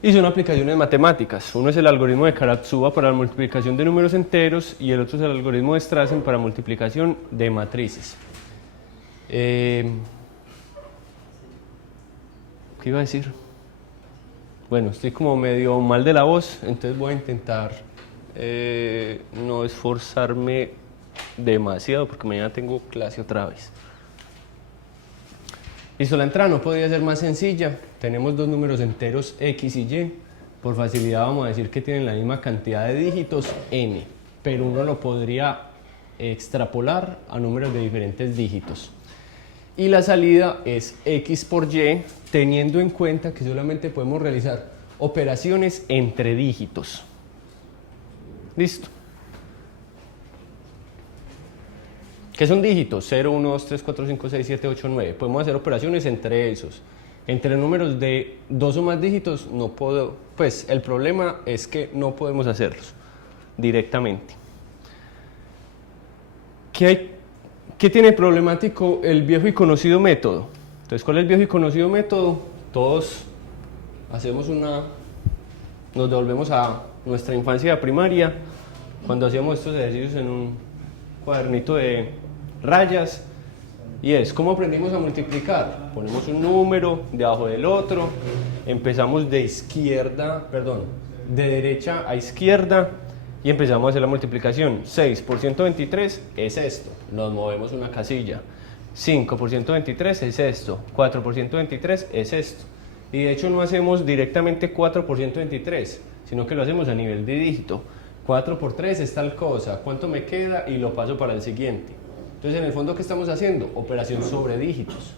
Y son aplicaciones matemáticas. Uno es el algoritmo de Karatsuba para la multiplicación de números enteros y el otro es el algoritmo de Strassen para multiplicación de matrices. ¿Qué iba a decir? Bueno, estoy como medio mal de la voz, entonces voy a intentar no esforzarme demasiado porque mañana tengo clase otra vez. Listo, la entrada no podría ser más sencilla. Tenemos dos números enteros x y y. Por facilidad vamos a decir que tienen la misma cantidad de dígitos n, pero uno lo podría extrapolar a números de diferentes dígitos. Y la salida es x por y, teniendo en cuenta que solamente podemos realizar operaciones entre dígitos. Listo. ¿Qué son dígitos? 0, 1, 2, 3, 4, 5, 6, 7, 8, 9. Podemos hacer operaciones entre esos. Entre números de dos o más dígitos no puedo, pues el problema es que no podemos hacerlos directamente. ¿Qué tiene problemático el viejo y conocido método? Entonces, ¿cuál es el viejo y conocido método? Todos nos devolvemos a nuestra infancia primaria, cuando hacíamos estos ejercicios en un cuadernito de rayas, y es ¿cómo aprendimos a multiplicar? Ponemos un número debajo del otro, empezamos de derecha a izquierda y empezamos a hacer la multiplicación. 6 por 123 es esto, nos movemos una casilla. 5 por 123 es esto, 4 por 123 es esto. Y de hecho no hacemos directamente 4 por 123, sino que lo hacemos a nivel de dígito. 4 por 3 es tal cosa, ¿cuánto me queda? Y lo paso para el siguiente. Entonces, en el fondo, ¿qué estamos haciendo? Operación sobre dígitos.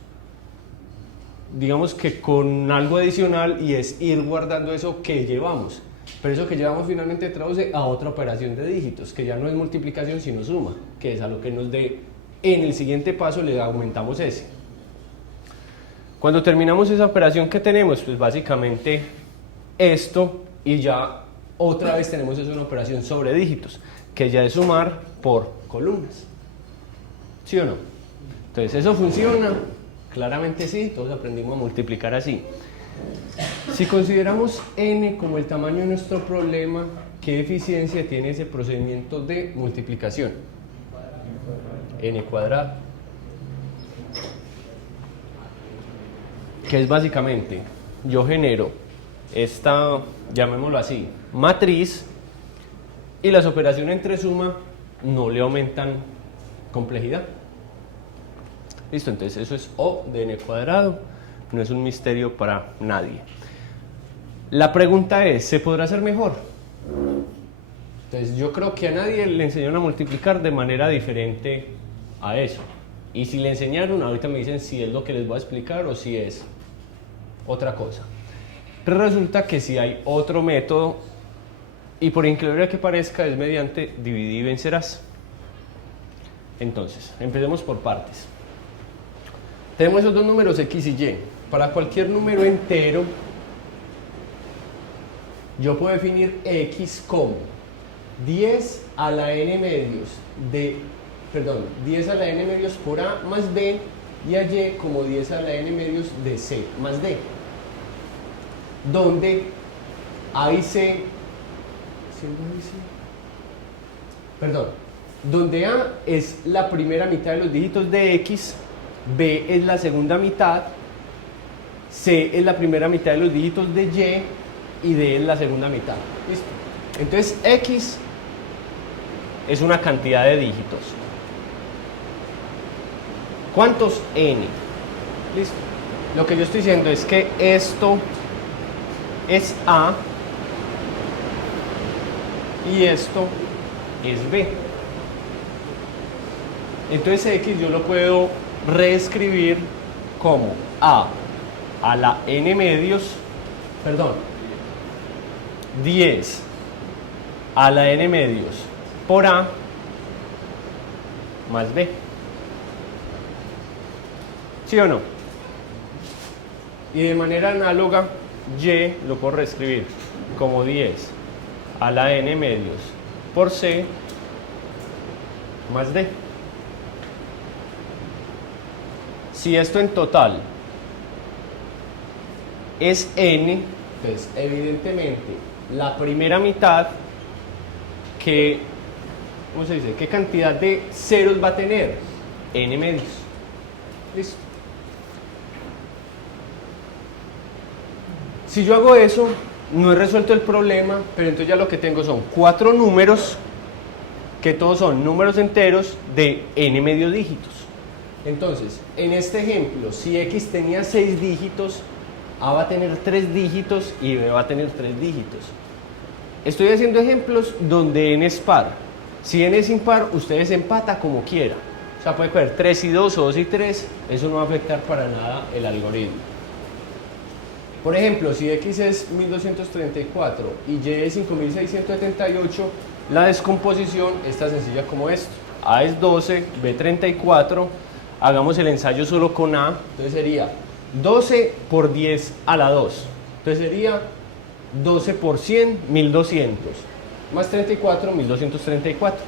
Digamos que con algo adicional, y es ir guardando eso que llevamos. Pero eso que llevamos finalmente traduce a otra operación de dígitos, que ya no es multiplicación sino suma, que es a lo que nos dé en el siguiente paso le aumentamos ese. Cuando terminamos esa operación, ¿qué tenemos? Pues básicamente esto, y ya otra vez tenemos eso, una operación sobre dígitos, que ya es sumar por columnas. ¿Sí o no? Entonces, ¿eso funciona? Claramente sí, todos aprendimos a multiplicar así. Si consideramos n como el tamaño de nuestro problema, ¿qué eficiencia tiene ese procedimiento de multiplicación? N cuadrado. Que es básicamente, yo genero esta, llamémoslo así, matriz, y las operaciones entre suma no le aumentan complejidad. Listo, entonces eso es O de n cuadrado, no es un misterio para nadie. La pregunta es, ¿se podrá hacer mejor? Entonces yo creo que a nadie le enseñaron a multiplicar de manera diferente a eso. Y si le enseñaron, ahorita me dicen si es lo que les voy a explicar o si es otra cosa. Pero resulta que si hay otro método, y por increíble que parezca, es mediante dividir y vencerás. Entonces, empecemos por partes. Tenemos esos dos números x y y. Para cualquier número entero, yo puedo definir x como 10 a la n medios 10 a la n medios por a más b, y a y como 10 a la n medios de c más d, donde a y c, donde a es la primera mitad de los dígitos de x, b es la segunda mitad, c es la primera mitad de los dígitos de y d es la segunda mitad. ¿Listo? Entonces x es una cantidad de dígitos. ¿Cuántos? N. ¿Listo? Lo que yo estoy diciendo es que esto es A y esto es B. Entonces x yo lo puedo reescribir como a la n medios, 10 a la n medios por a más b. ¿Sí o no? Y de manera análoga, y lo puedo reescribir como 10 a la n medios por c más d. Si esto en total es n, Entonces, evidentemente, la primera mitad, ¿cómo se dice? ¿Qué cantidad de ceros va a tener? N medios. Listo. Si yo hago eso, no he resuelto el problema, pero entonces ya lo que tengo son 4 números, que todos son números enteros de n medio dígitos. Entonces, en este ejemplo, si x tenía 6 dígitos, a va a tener 3 dígitos y b va a tener 3 dígitos. Estoy haciendo ejemplos donde n es par. Si n es impar, ustedes empata como quiera. O sea, puede coger 3 y 2 o 2 y 3, eso no va a afectar para nada el algoritmo. Por ejemplo, si x es 1234 y y es 5678, la descomposición está sencilla como esto. A es 12, b 34, hagamos el ensayo solo con a, entonces sería 12 por 10 a la 2, entonces sería 12 por 100, 1200, más 34, 1234.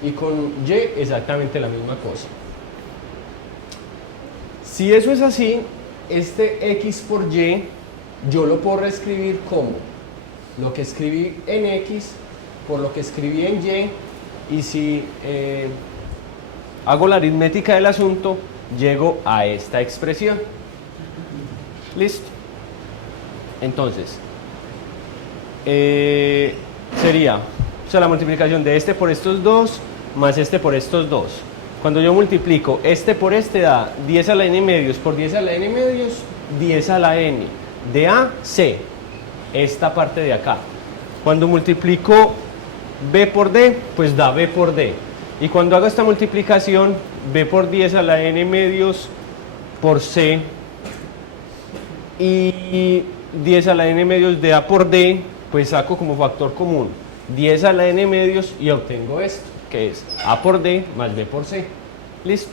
Y con y exactamente la misma cosa. Si eso es así, este x por y yo lo puedo reescribir como lo que escribí en x por lo que escribí en y si hago la aritmética del asunto, llego a esta expresión. Listo. Entonces, sería, o sea, la multiplicación de este por estos dos más este por estos dos. Cuando yo multiplico este por este da 10 a la n medios por 10 a la n medios, 10 a la n de a, c, esta parte de acá. Cuando multiplico b por d, pues da b por d. Y cuando hago esta multiplicación, b por 10 a la n medios por c y 10 a la n medios de a por d, pues saco como factor común 10 a la n medios y obtengo esto, que es a por d más b por c. Listo.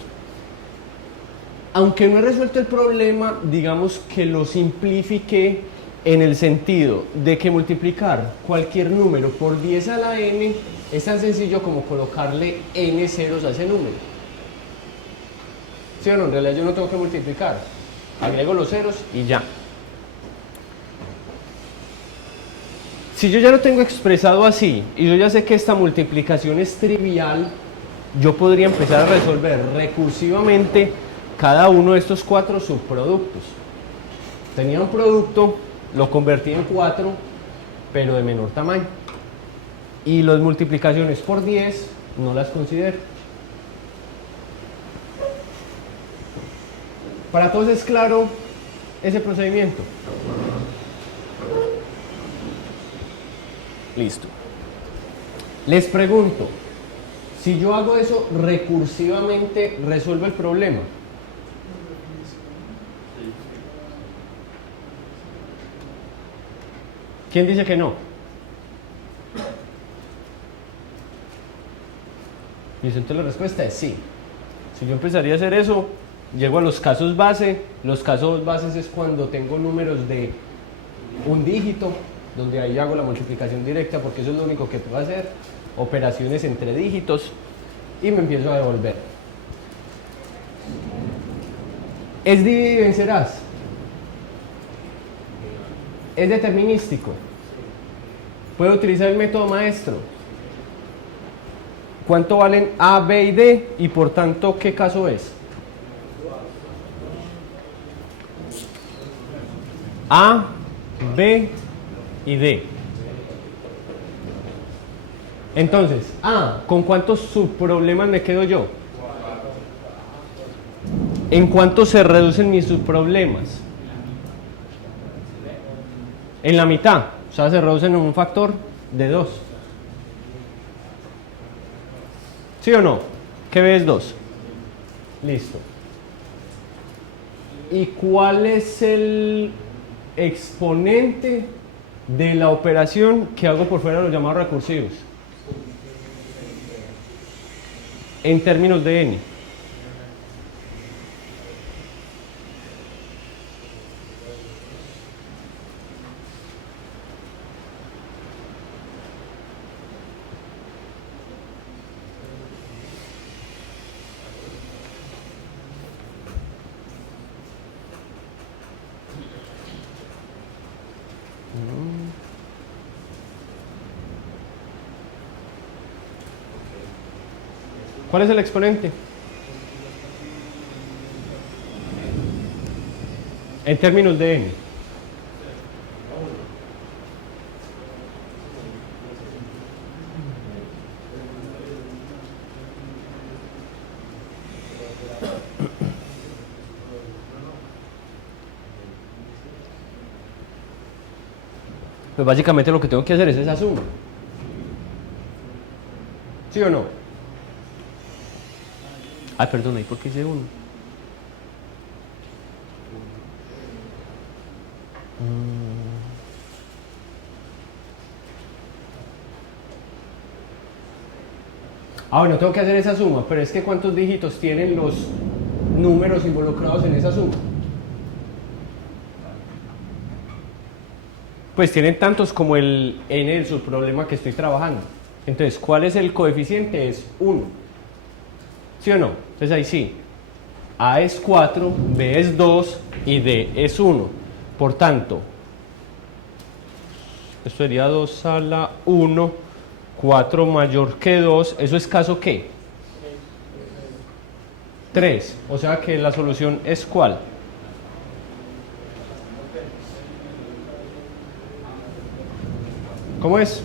Aunque no he resuelto el problema, digamos que lo simplifiqué en el sentido de que multiplicar cualquier número por 10 a la n es tan sencillo como colocarle n ceros a ese número. ¿Sí o no? En realidad yo no tengo que multiplicar. Agrego los ceros y ya. Si yo ya lo tengo expresado así y yo ya sé que esta multiplicación es trivial, yo podría empezar a resolver recursivamente cada uno de estos 4 subproductos. Tenía un producto, lo convertí en 4, pero de menor tamaño. Y las multiplicaciones por 10 no las considero. Para todos es claro ese procedimiento. Listo. Les pregunto, si yo hago eso recursivamente, ¿resuelvo el problema? ¿Quién dice que no? Listo, entonces la respuesta es sí. Si yo empezaría a hacer eso, llego a los casos base. Los casos bases es cuando tengo números de un dígito, donde ahí hago la multiplicación directa porque eso es lo único que puedo hacer, operaciones entre dígitos y me empiezo a devolver. ¿Es divide y vencerás? ¿Es determinístico? ¿Puedo utilizar el método maestro? ¿Cuánto valen A, B y D? Y por tanto, ¿qué caso es? A, B y D. Entonces, A, ¿con cuántos subproblemas me quedo yo? ¿En cuánto se reducen mis subproblemas? En la mitad, o sea, se reducen en un factor de 2. ¿Sí o no? ¿Qué B es 2? Listo. ¿Y cuál es el exponente de la operación que hago por fuera de los llamados recursivos? En términos de n. ¿Cuál es el exponente? En términos de n. Pues básicamente lo que tengo que hacer es esa suma. ¿Sí o no? Ay, perdón, ¿y por qué hice 1? Ah, bueno, tengo que hacer esa suma, pero es que ¿cuántos dígitos tienen los números involucrados en esa suma? Pues tienen tantos como el n del subproblema que estoy trabajando. Entonces, ¿cuál es el coeficiente? Es 1. ¿Sí o no? Entonces ahí sí. A es 4, B es 2 y D es 1. Por tanto, esto sería 2 a la 1, 4 mayor que 2. ¿Eso es caso qué? 3. O sea que la solución es ¿cuál? ¿Cómo es?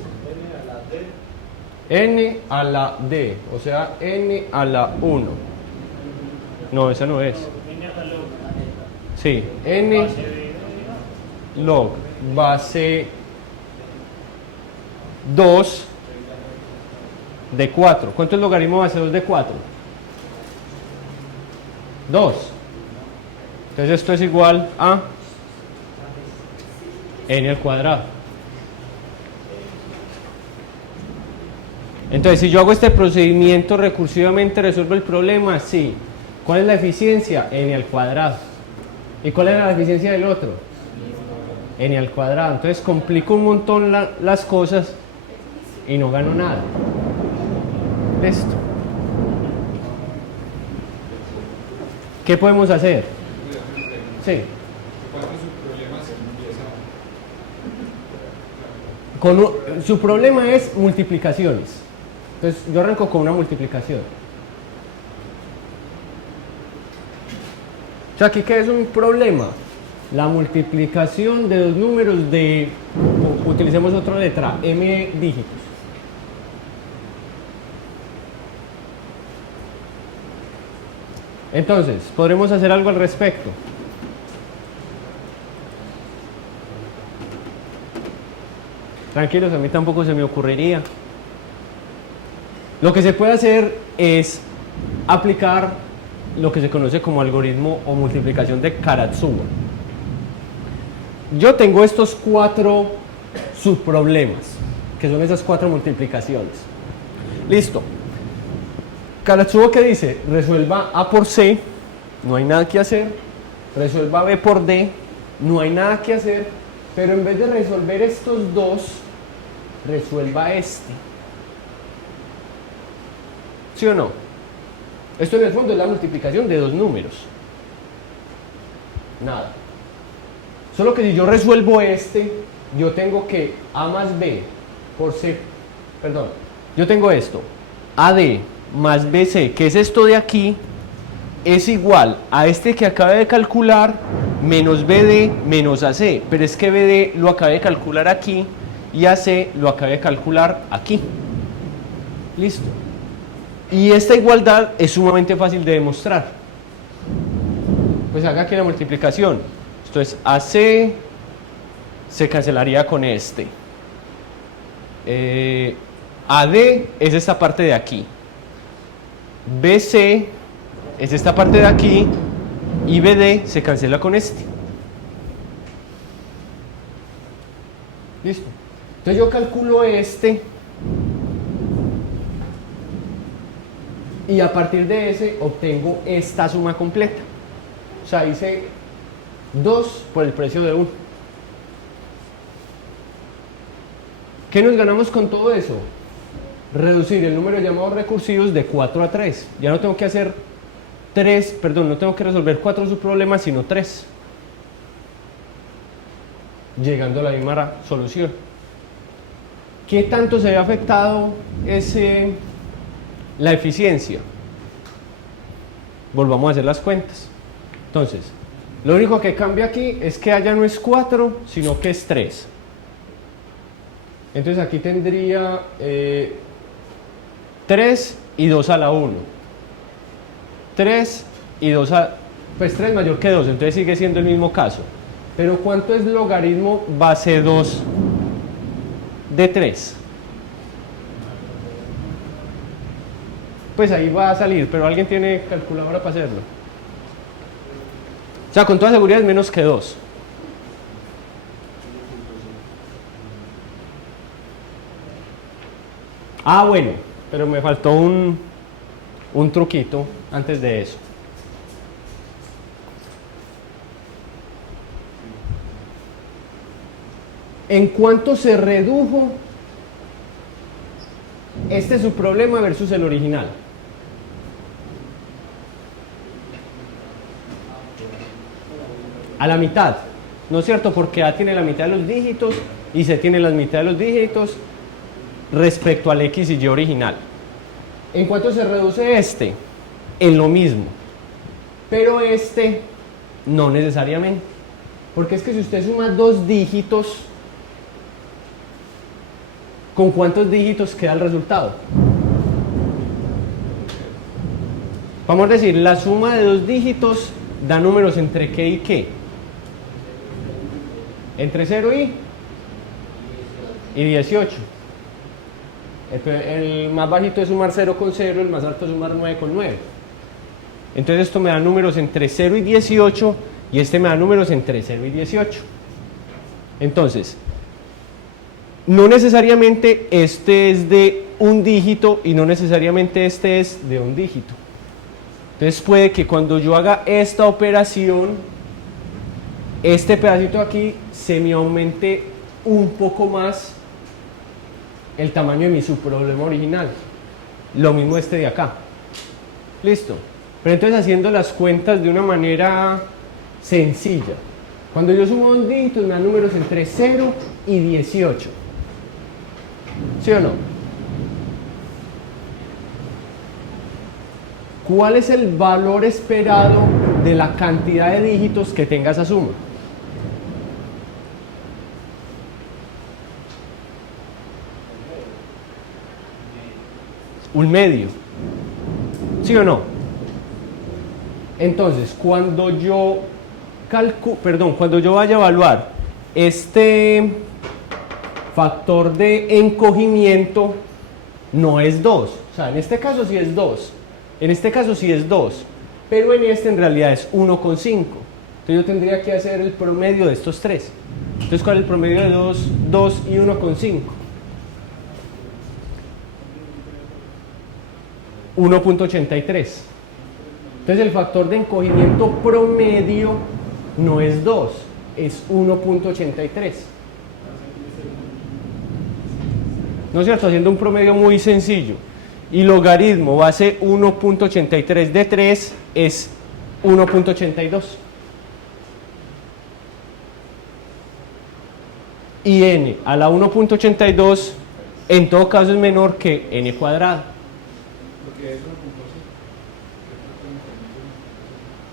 N a la D, o sea, N a la 1. No, esa no es. Sí, N log base 2 de 4. ¿Cuánto es logaritmo base 2 de 4? 2. Entonces esto es igual a N al cuadrado. Entonces, si yo hago este procedimiento recursivamente, ¿resuelvo el problema? Sí. ¿Cuál es la eficiencia? N al cuadrado. ¿Y cuál era la eficiencia del otro? N al cuadrado. Entonces, complico un montón las cosas y no gano nada. Listo. ¿Qué podemos hacer? Sí. Su problema es multiplicaciones. Entonces yo arranco con una multiplicación. O sea, aquí ¿qué es un problema? La multiplicación de dos números de, utilicemos otra letra, m dígitos. Entonces, podremos hacer algo al respecto. Tranquilos, a mí tampoco se me ocurriría. Lo que se puede hacer es aplicar lo que se conoce como algoritmo o multiplicación de Karatsuba. Yo tengo estos 4 subproblemas, que son esas 4 multiplicaciones. Listo. Karatsuba, ¿qué dice? Resuelva A por C, no hay nada que hacer. Resuelva B por D, no hay nada que hacer. Pero en vez de resolver estos dos, resuelva este. ¿Sí o no? Esto en el fondo es la multiplicación de dos números. Nada. Solo que si yo resuelvo este, yo tengo que A más B por C, perdón, yo tengo esto, AD más BC, que es esto de aquí, es igual a este que acabé de calcular menos BD menos AC, pero es que BD lo acabé de calcular aquí y AC lo acabé de calcular aquí. Listo. Y esta igualdad es sumamente fácil de demostrar. Pues haga aquí la multiplicación. Esto es AC, se cancelaría con este. AD es esta parte de aquí. BC es esta parte de aquí. Y BD se cancela con este. Listo. Entonces yo calculo este. Y a partir de ese obtengo esta suma completa. O sea, hice 2 por el precio de 1. ¿Qué nos ganamos con todo eso? Reducir el número de llamados recursivos de 4 a 3. Ya no tengo que hacer 3, perdón, no tengo que resolver 4 subproblemas, sino 3. Llegando a la misma solución. ¿Qué tanto se ve afectado la eficiencia? volvamos a hacer las cuentas. Entonces, lo único que cambia aquí es que allá no es 4, sino que es 3. Entonces aquí tendría 3 y 2 a la 1. 3 y 2 a... Pues 3 mayor que 2, entonces sigue siendo el mismo caso. Pero ¿cuánto es logaritmo base 2 de 3? Pues ahí va a salir, pero alguien tiene calculadora para hacerlo. O sea, con toda seguridad es menos que 2. Ah, bueno, pero me faltó un truquito antes de eso. ¿En cuánto se redujo este su problema versus el original? A la mitad, ¿no es cierto? Porque A tiene la mitad de los dígitos y C tiene la mitad de los dígitos respecto al X y Y original. ¿En cuánto se reduce este? En lo mismo. Pero este no necesariamente. Porque es que si usted suma dos dígitos, ¿con cuántos dígitos queda el resultado? Vamos a decir, la suma de dos dígitos da números entre qué y qué. Entre 0 y 18. El más bajito es sumar 0 con 0, el más alto es sumar 9 con 9. Entonces esto me da números entre 0 y 18 y este me da números entre 0 y 18. Entonces, no necesariamente este es de un dígito y no necesariamente este es de un dígito. Entonces puede que cuando yo haga esta operación, este pedacito aquí se me aumente un poco más el tamaño de mi subproblema original. Lo mismo este de acá. Listo. Pero entonces haciendo las cuentas de una manera sencilla. Cuando yo sumo un dígito me dan números entre 0 y 18. ¿Sí o no? ¿Cuál es el valor esperado de la cantidad de dígitos que tenga esa suma? Un medio. ¿Sí o no? Entonces, cuando yo vaya a evaluar este factor de encogimiento, no es 2. O sea, en este caso sí es 2. En este caso sí es 2. Pero en este en realidad es 1,5. Entonces yo tendría que hacer el promedio de estos tres. Entonces, ¿cuál es el promedio de 2 y 1,5? 1,83. Entonces el factor de encogimiento promedio no es 2, es 1,83. ¿No es cierto? Haciendo un promedio muy sencillo. Y logaritmo base 1,83 de 3 es 1,82. Y n a la 1,82 en todo caso es menor que n cuadrado.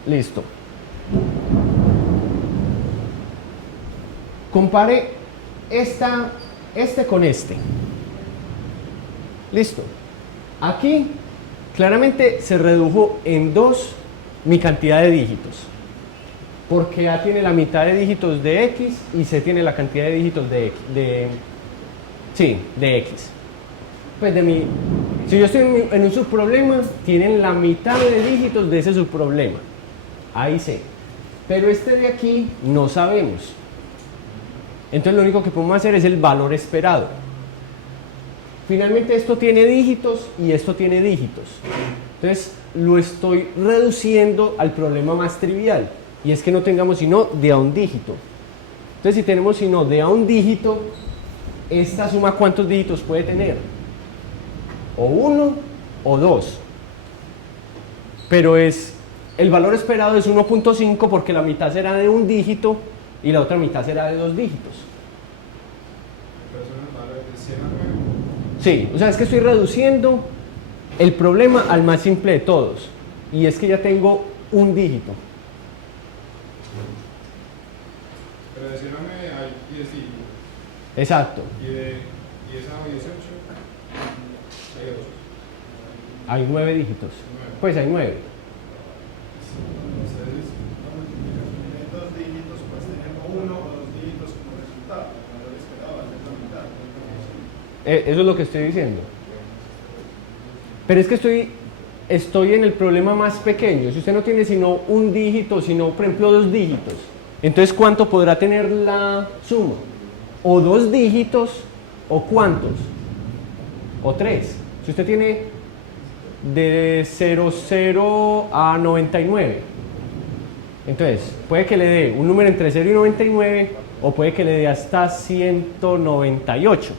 Listo. Compare este con este. Listo. Aquí claramente se redujo en 2 mi cantidad de dígitos. Porque A tiene la mitad de dígitos de X y C tiene la cantidad de dígitos de X. Pues si yo estoy en un subproblema, tienen la mitad de dígitos de ese subproblema. Ahí sé. Pero este de aquí no sabemos. Entonces lo único que podemos hacer es el valor esperado. Finalmente esto tiene dígitos y esto tiene dígitos. Entonces lo estoy reduciendo al problema más trivial. Y es que no tengamos sino de a un dígito. Entonces si tenemos sino de a un dígito, esta suma ¿cuántos dígitos puede tener? O 1 o 2. Pero el valor esperado es 1,5 porque la mitad será de un dígito y la otra mitad será de 2 dígitos. Sí, o sea, es que estoy reduciendo el problema al más simple de todos. y es que ya tengo un dígito. Pero decíame, hay 10 dígitos. Exacto. Y de 10 a 18 hay 8. Hay 9 dígitos. Pues hay 9. Entonces, la multiplicación de 2 dígitos puedes tener 1 o 2 dígitos como resultado. El valor esperado va a ser la mitad. Eso es lo que estoy diciendo. Pero es que estoy en el problema más pequeño. Si usted no tiene sino un dígito, sino por ejemplo 2 dígitos, entonces ¿cuánto podrá tener la suma? ¿O 2 dígitos o cuántos? ¿O 3? Si usted tiene de 00 a 99, entonces puede que le dé un número entre 0 y 99 o puede que le dé hasta 198,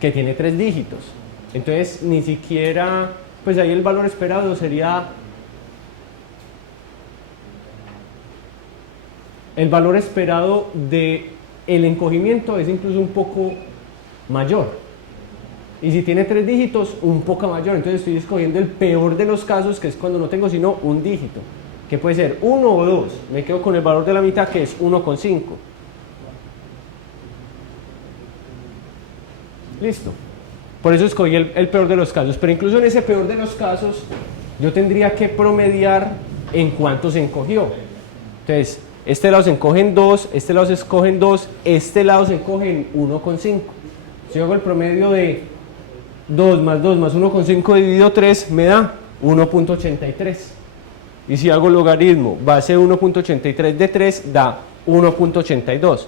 que tiene 3 dígitos. Entonces ni siquiera, pues ahí el valor esperado sería, el valor esperado de el encogimiento es incluso un poco mayor. Y si tiene 3 dígitos, un poco mayor. Entonces estoy escogiendo el peor de los casos, que es cuando no tengo sino un dígito, que puede ser 1 o 2. Me quedo con el valor de la mitad, que es 1,5. Listo. Por eso escogí el peor de los casos. Pero incluso en ese peor de los casos, yo tendría que promediar en cuánto se encogió. Entonces, este lado se encoge en 2, este lado se encoge en 2, este lado se encoge en 1,5. Si yo hago el promedio de 2 más 2 más 1,5 dividido 3, me da 1,83. Y si hago logaritmo base 1,83 de 3, da 1,82.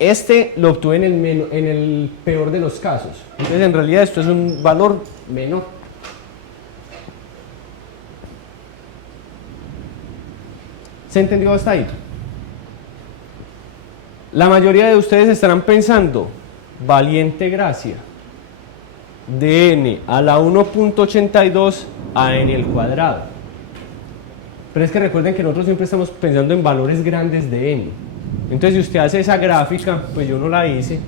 Este lo obtuve en el peor de los casos. Entonces, en realidad, esto es un valor menor. ¿Se entendió hasta ahí? La mayoría de ustedes estarán pensando, valiente gracia, de n a la 1,82 a n al cuadrado. Pero es que recuerden que nosotros siempre estamos pensando en valores grandes de n. Entonces, si usted hace esa gráfica, pues yo no la hice.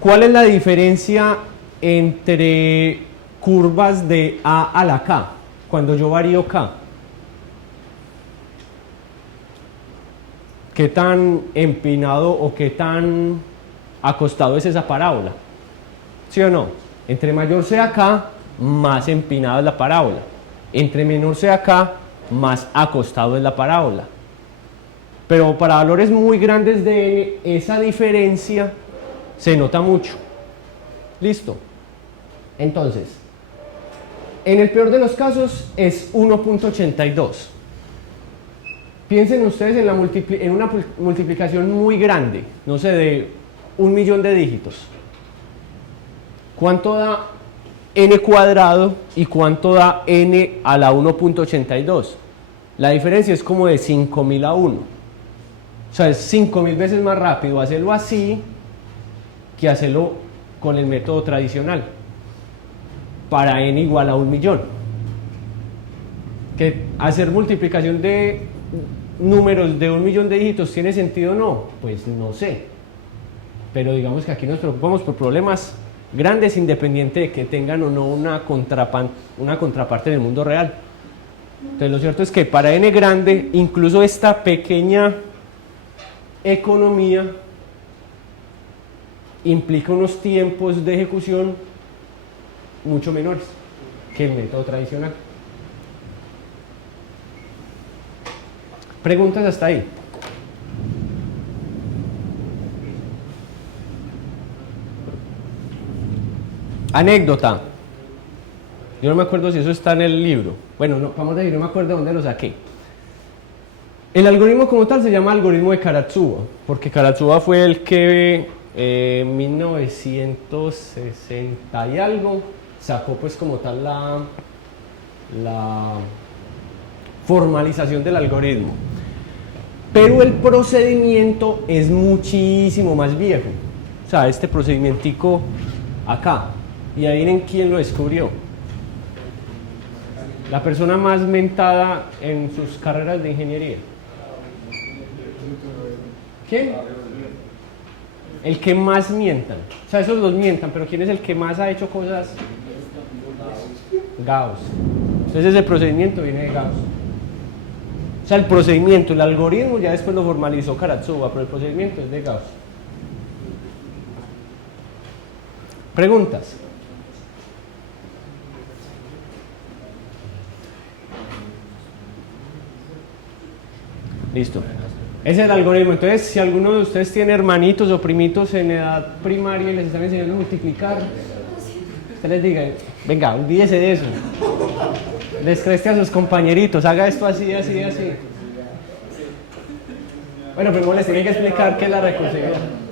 ¿Cuál es la diferencia entre curvas de a a la k cuando yo varío k? ¿Qué tan empinado o qué tan acostado es esa parábola? ¿Sí o no? Entre mayor sea k, más empinada es la parábola. Entre menor sea k, más acostado es la parábola. Pero para valores muy grandes de n, esa diferencia se nota mucho. ¿Listo? Entonces, en el peor de los casos es 1,82. Piensen ustedes en una multiplicación muy grande, no sé, de 1.000.000 de dígitos. ¿Cuánto da n cuadrado y cuánto da n a la 1,82? La diferencia es como de 5.000 a 1. O sea, es 5.000 veces más rápido hacerlo así que hacerlo con el método tradicional para n igual a 1.000.000. Que hacer multiplicación de números de 1.000.000 de dígitos tiene sentido o no, pues no sé. Pero digamos que aquí nos preocupamos por problemas grandes, independiente de que tengan o no una contraparte en el mundo real. Entonces, lo cierto es que para n grande, incluso esta pequeña economía implica unos tiempos de ejecución mucho menores que el método tradicional. ¿Preguntas hasta ahí? Anécdota. Yo no me acuerdo si eso está en el libro. Bueno, no, vamos a decir, no me acuerdo de dónde lo saqué. El algoritmo como tal se llama algoritmo de Karatsuba, porque Karatsuba fue el que en 1960 y algo sacó pues como tal la formalización del algoritmo. Pero el procedimiento es muchísimo más viejo. O sea, este procedimientico acá. Y adivinen quién lo descubrió. La persona más mentada en sus carreras de ingeniería. ¿Quién? El que más mientan. O sea, esos dos mientan, pero ¿quién es el que más ha hecho cosas Gauss. Entonces ese procedimiento viene de Gauss. O sea, el procedimiento, el algoritmo ya después lo formalizó Karatsuba, pero el procedimiento es de Gauss. ¿Preguntas? Listo. Ese es el algoritmo. Entonces, si alguno de ustedes tiene hermanitos o primitos en edad primaria y les están enseñando a multiplicar, usted les diga, venga, olvídese de eso. Les creste a sus compañeritos, haga esto así, así, así. Bueno, pero les tienen que explicar qué es la recursividad.